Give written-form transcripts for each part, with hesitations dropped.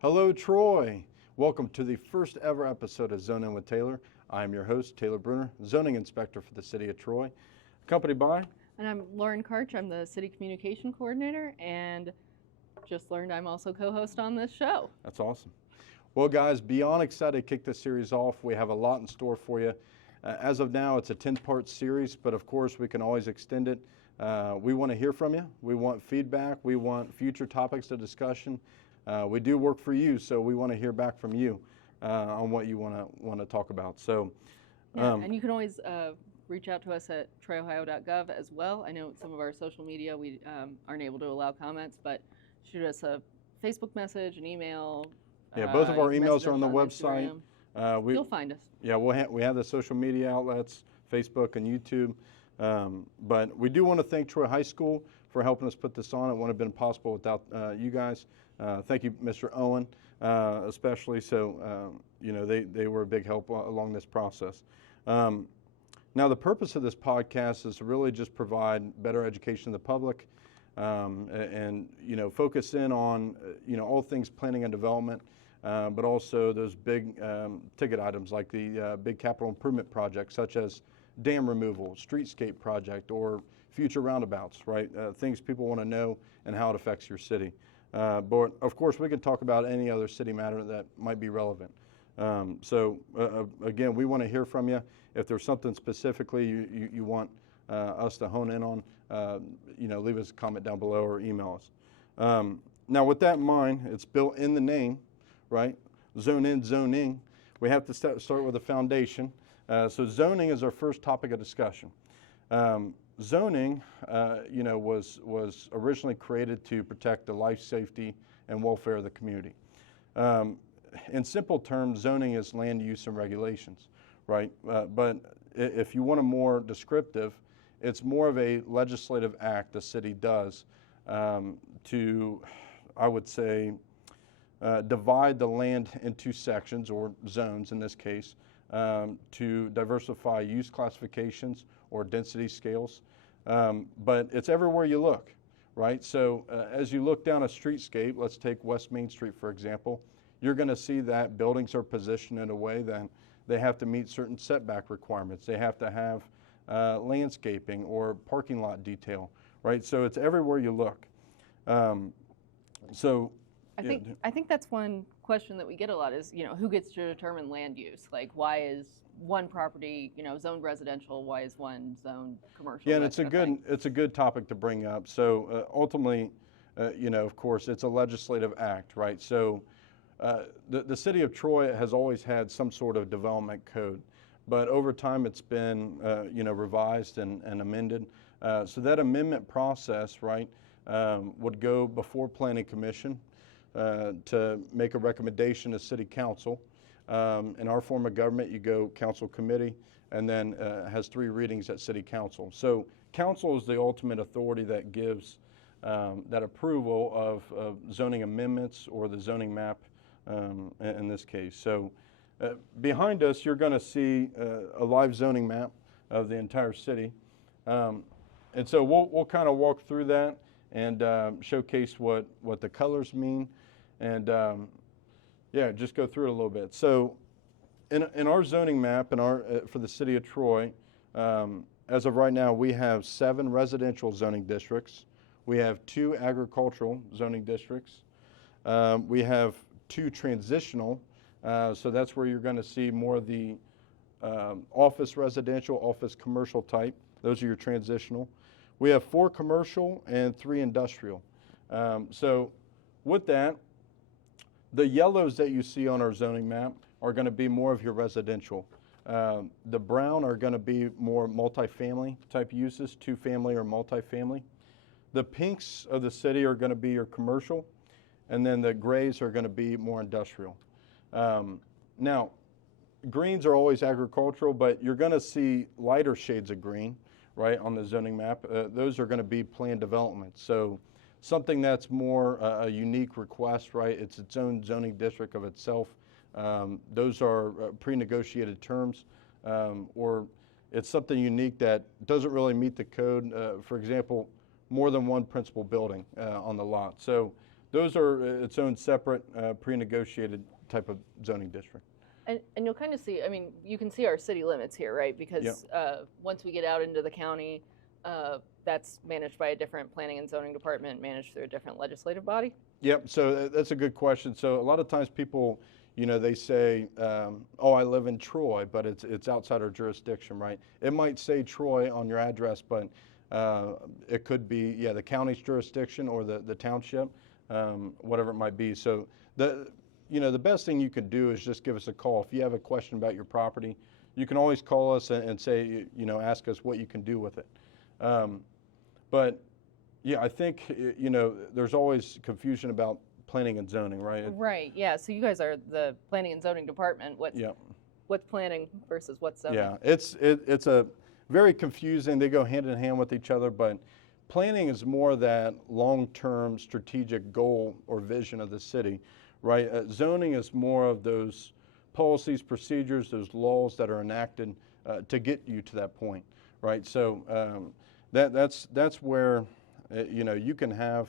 Hello, Troy. Welcome to the first ever episode of Zone In with Taylor. I am your host, Taylor Bruner, zoning inspector for the city of Troy, accompanied by... And I'm Karch. I'm the city communication coordinator, and just learned I'm also co-host on this show. That's awesome. Well, guys, beyond excited to kick this series off. We have a lot in store for you. As of now, it's a 10-part series, but of course, we can always extend it. We want to hear from you. We want feedback. We want future topics of discussion. We do work for you, so we want to hear back from you on what you want to talk about. So, and you can always reach out to us at troyohio.gov as well. I know some of our social media we aren't able to allow comments, but shoot us a Facebook message, an email. Yeah, both of our emails are on the website. You'll find us. Yeah, we have the social media outlets, Facebook and YouTube. But we do want to thank Troy High School for helping us put this on. It wouldn't have been possible without you guys. Thank you, Mr. Owen, especially. So, they were a big help along this process. Now, the purpose of this podcast is to really just provide better education to the public and focus in on, all things planning and development, but also those big ticket items like the big capital improvement projects such as dam removal, streetscape project, or future roundabouts, right? Things people want to know and how it affects your city. But of course, we can talk about any other city matter that might be relevant. Again, we want to hear from you. If there's something specifically you want us to hone in on, leave us a comment down below or email us. Now, with that in mind, it's built in the name, right? Zone in, zoning. We have to start with a foundation. So zoning is our first topic of discussion. Zoning, was originally created to protect the life, safety, and welfare of the community. In simple terms, zoning is land use and regulations, right? But if you want a more descriptive, it's more of a legislative act the city does to, I would say, divide the land into sections or zones in this case to diversify use classifications or density scales. But it's everywhere you look, right? So as you look down a streetscape, let's take West Main Street, for example, you're going to see that buildings are positioned in a way that they have to meet certain setback requirements. They have to have landscaping or parking lot detail, right? So it's everywhere you look. I think that's one question that we get a lot is, who gets to determine land use? Like, why is one property, zoned residential? Why is one zoned commercial? Yeah, and it's a good topic to bring up. So ultimately, of course, it's a legislative act, right? So the city of Troy has always had some sort of development code, but over time it's been, revised and amended. So that amendment process, right, would go before Planning Commission to make a recommendation to City Council. In our form of government, you go Council Committee, and then has 3 readings at City Council. So Council is the ultimate authority that gives that approval of zoning amendments or the zoning map in this case. So behind us, you're going to see a live zoning map of the entire city. And so we'll kind of walk through that and showcase what the colors mean, and just go through it a little bit. So in our zoning map for the city of Troy, as of right now, we have 7 residential zoning districts. We have 2 agricultural zoning districts. We have 2 transitional, so that's where you're going to see more of the office residential, office commercial type. Those are your transitional. We have 4 commercial and 3 industrial. So with that, the yellows that you see on our zoning map are going to be more of your residential. The brown are going to be more multifamily type uses, 2-family or multifamily. The pinks of the city are going to be your commercial, and then the grays are going to be more industrial. Now, greens are always agricultural, but you're going to see lighter shades of green, right, on the zoning map. Those are going to be planned development. So something that's more a unique request, right? It's its own zoning district of itself. Those are pre-negotiated terms, or it's something unique that doesn't really meet the code. For example, more than one principal building on the lot. So those are its own separate pre-negotiated type of zoning district. And you'll kind of see, I mean, you can see our city limits here, right? Because once we get out into the county, that's managed by a different planning and zoning department, managed through a different legislative body. Yep, so that's a good question. So a lot of times people, they say, oh, I live in Troy, but it's outside our jurisdiction, right? It might say Troy on your address, but it could be, the county's jurisdiction or the township, whatever it might be. So the best thing you can do is just give us a call. If you have a question about your property, you can always call us and say, ask us what you can do with it. But yeah, I think, there's always confusion about planning and zoning, right? Right, yeah, so you guys are the planning and zoning department. What's planning versus what's zoning? Yeah, it's a very confusing. They go hand in hand with each other, but planning is more that long-term strategic goal or vision of the city, right? Zoning is more of those policies, procedures, those laws that are enacted to get you to that point, right? So that's where you can have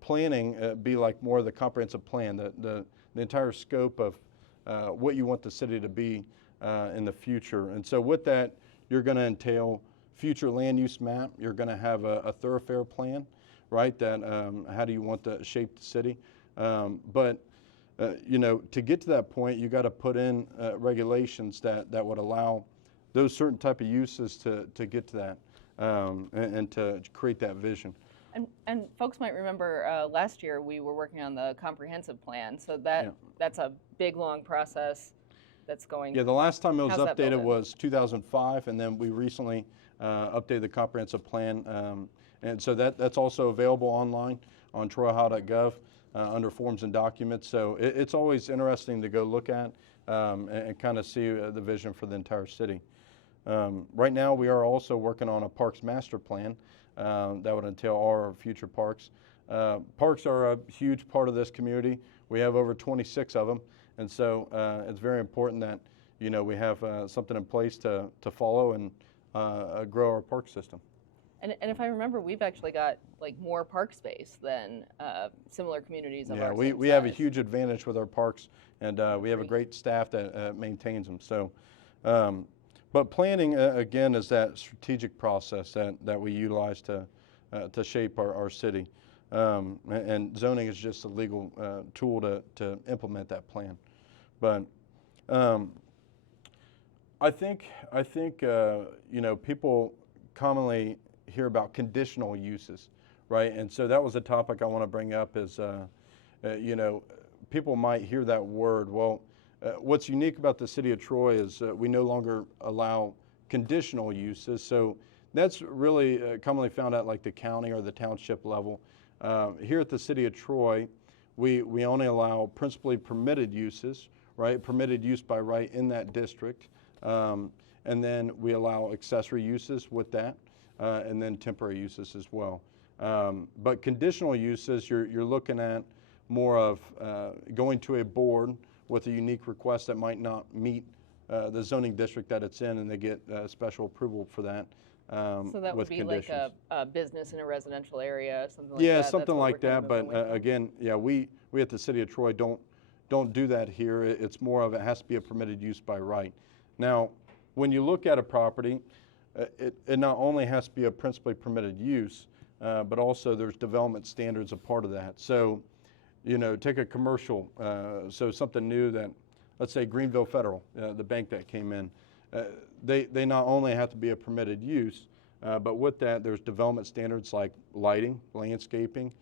planning be like more of the comprehensive plan, the entire scope of what you want the city to be in the future. And so with that, you're going to entail future land use map. You're going to have a thoroughfare plan, right? That how do you want to shape the city? But to get to that point, you got to put in regulations that would allow those certain type of uses to get to that and to create that vision. And folks might remember last year we were working on the comprehensive plan, so that's a big, long process that's going. Yeah, the last time it was How's that updated built in? was 2005, and then we recently updated the comprehensive plan. And so that's also available online on troyohio.gov under forms and documents. So it's always interesting to go look at and kind of see the vision for the entire city. Right now, we are also working on a parks master plan that would entail all our future parks. Parks are a huge part of this community. We have over 26 of them, and so it's very important that we have something in place to follow and grow our park system. And if I remember, we've actually got like more park space than similar communities of our same we have a size. huge advantage with our parks, and we have a great staff that maintains them. So. But planning, again, is that strategic process that we utilize to shape our city. And zoning is just a legal tool to implement that plan. But I think people commonly hear about conditional uses, right? And so that was a topic I want to bring up is, people might hear that word. Well, what's unique about the city of Troy is we no longer allow conditional uses. So that's really commonly found at like the county or the township level. Here at the city of Troy, we only allow principally permitted uses, right? Permitted use by right in that district. And then we allow accessory uses with that, and then temporary uses as well. But conditional uses, you're looking at more of going to a board with a unique request that might not meet the zoning district that it's in, and they get special approval for that. So that would be conditions. like a business in a residential area, something like that. Yeah, That's something what like we're kind that. of But moving away from. again, yeah, we at the city of Troy don't do that here. It's more of it has to be a permitted use by right. Now, when you look at a property, it not only has to be a principally permitted use, but also there's development standards a part of that. So, take a commercial, so something new that, let's say Greenville Federal, the bank that came in, they not only have to be a permitted use, but with that there's development standards like lighting, landscaping,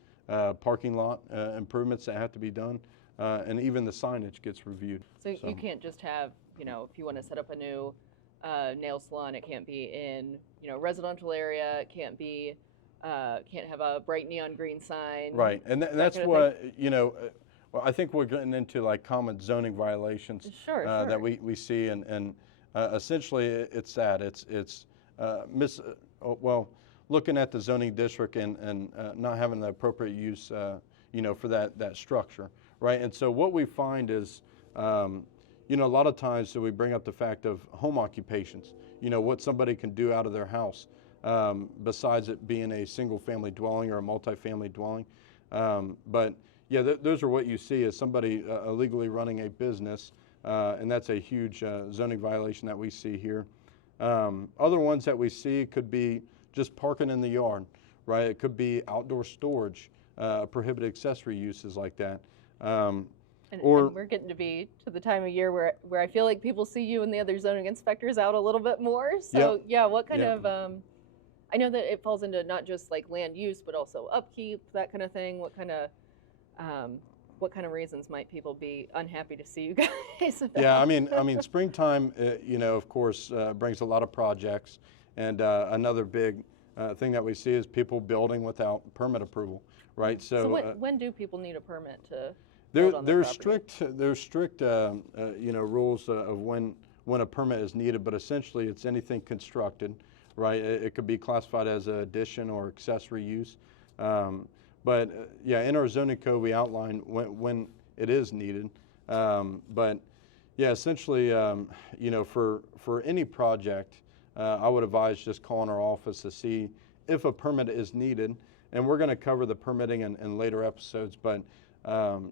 parking lot improvements that have to be done, and even the signage gets reviewed. So you can't just have, if you want to set up a new nail salon, it can't be in, residential area, it can't be, can't have a bright neon green sign. Right, and that's kind of what, well, I think we're getting into like common zoning violations Sure. that we see, and essentially it's that. It's looking at the zoning district and not having the appropriate use, for that structure, right? And so what we find is, a lot of times, so we bring up the fact of home occupations, what somebody can do out of their house. besides it being a single-family dwelling or a multifamily dwelling. But yeah, those are what you see as somebody illegally running a business, and that's a huge zoning violation that we see here. Other ones that we see could be just parking in the yard, right? It could be outdoor storage, prohibited accessory uses like that. And we're getting to be to the time of year where I feel like people see you and the other zoning inspectors out a little bit more. So Yep. yeah, what kind Yep. of I know that it falls into not just like land use, but also upkeep, that kind of thing. What kind of reasons might people be unhappy to see you guys about? Yeah, I mean, springtime, you know, of course, brings a lot of projects, and another big thing that we see is people building without permit approval, right? So when do people need a permit to build on their there's property? there's strict you know, rules of when a permit is needed, but essentially it's anything constructed, right? It could be classified as an addition or accessory use. But yeah, in our zoning code, we outline when it is needed. But yeah, essentially, you know, for any project, I would advise just calling our office to see if a permit is needed. And we're going to cover the permitting in later episodes, but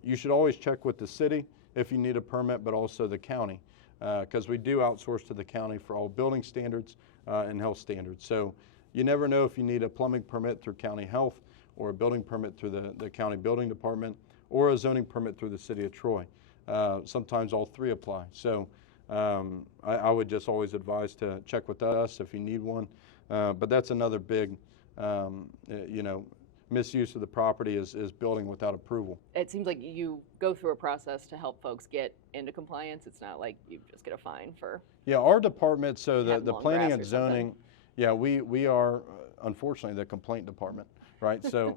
you should always check with the city if you need a permit, but also the county, because we do outsource to the county for all building standards and health standards. So you never know if you need a plumbing permit through county health, or a building permit through the county building department, or a zoning permit through the city of Troy. Sometimes all three apply. So I would just always advise to check with us if you need one. But that's another big, you know, misuse of the property is building without approval. It seems like you go through a process to help folks get into compliance. It's not like you just get a fine for. Yeah, our department, so the long planning grass and or something. zoning, yeah, we are unfortunately the complaint department, right? So,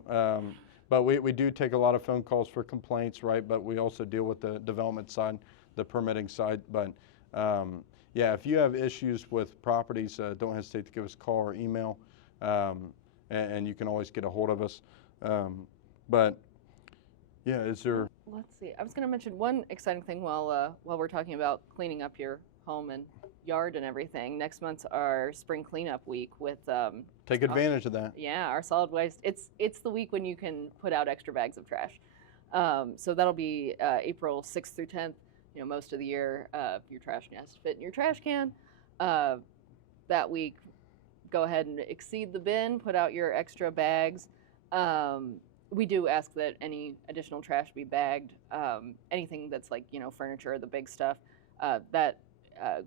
but we do take a lot of phone calls for complaints, right? But we also deal with the development side, the permitting side. But yeah, if you have issues with properties, don't hesitate to give us a call or email, and you can always get a hold of us. But yeah, is there? Let's see. I was going to mention one exciting thing while we're talking about cleaning up your home and yard and everything. Next month's our spring cleanup week with Take advantage of that. yeah, our solid waste. It's the week when you can put out extra bags of trash. So that'll be April 6th through 10th. You know, most of the year, your trash has to fit in your trash can. That week, go ahead and exceed the bin, put out your extra bags. We do ask that any additional trash be bagged. Anything that's like, you know, furniture, the big stuff, that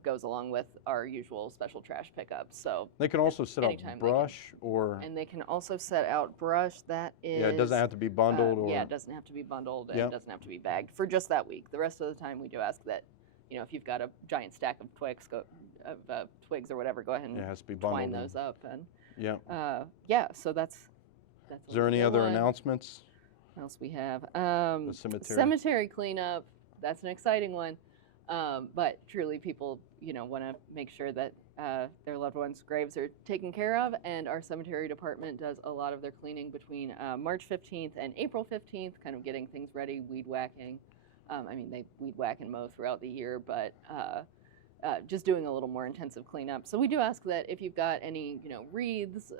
goes along with our usual special trash pickup. So They can also set up anytime they brush or, and they can also set out brush that is. yeah, it doesn't have to be bundled or. Yeah, it doesn't have to be bundled and Yep. it doesn't have to be bagged for just that week. The rest of the time, we do ask that, you know, if you've got a giant stack of twigs, twigs or whatever, go ahead and Yeah, it has to be twine bundled. those up. And Yeah. yeah, so that's. Is there any good other one. announcements? What else we have? The cemetery. Cemetery cleanup. That's an exciting one. But truly, people, you know, want to make sure that their loved ones' graves are taken care of, and our cemetery department does a lot of their cleaning between March 15th and April 15th, kind of getting things ready, weed whacking. I mean, they weed whack and mow throughout the year, but just doing a little more intensive cleanup. So we do ask that if you've got any, you know, wreaths,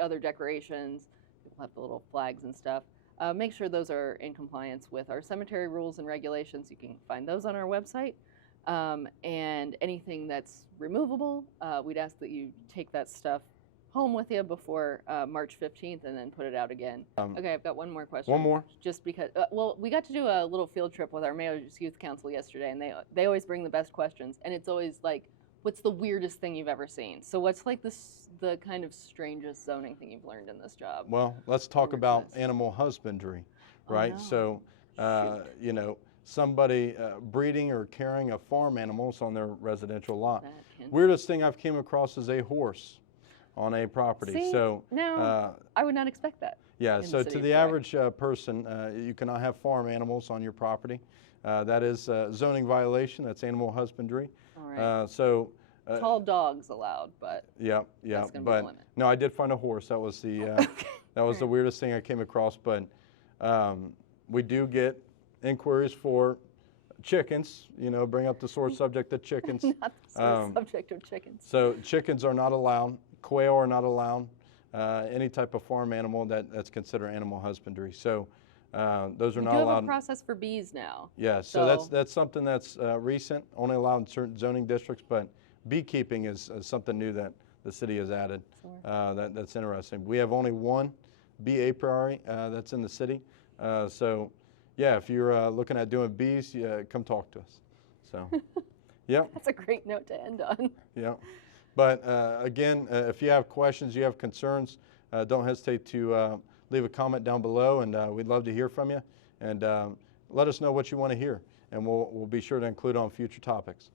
other decorations, people have the little flags and stuff. Make sure those are in compliance with our cemetery rules and regulations. You can find those on our website. And anything that's removable, we'd ask that you take that stuff home with you before March 15th and then put it out again. Okay, I've got one more question. One more? Just because, well, we got to do a little field trip with our Mayor's Youth Council yesterday, and they always bring the best questions. And it's always like, what's the weirdest thing you've ever seen? So what's like the kind of strangest zoning thing you've learned in this job? Well, let's talk about Weirdness. animal husbandry, Oh, right? no. So, you know, somebody breeding or carrying of farm animals on their residential lot. That can- Weirdest thing I've came across is a horse on a property. See? So, No, I would not expect that. yeah, in the so city to of the Troy. average person, you cannot have farm animals on your property. That is a zoning violation. That's animal husbandry. All right. So, Tall dogs allowed, but yeah, that's gonna be the but limit. no, I did find a horse. That was the that was the weirdest thing I came across. But we do get inquiries for chickens. You know, bring up the sore subject of chickens. not the sore subject of chickens. So chickens are not allowed quail are not allowed. Any type of farm animal that's considered animal husbandry. So those are We not do have allowed. a process for bees now. Yeah, so that's something that's recent, only allowed in certain zoning districts, but beekeeping is something new that the city has added. Sure. That's interesting. We have only one bee apiary that's in the city. So yeah, if you're looking at doing bees, come talk to us. So, yep. That's a great note to end on. Yeah. But again, if you have questions, you have concerns, don't hesitate to leave a comment down below, and we'd love to hear from you. And let us know what you want to hear, and we'll be sure to include on future topics.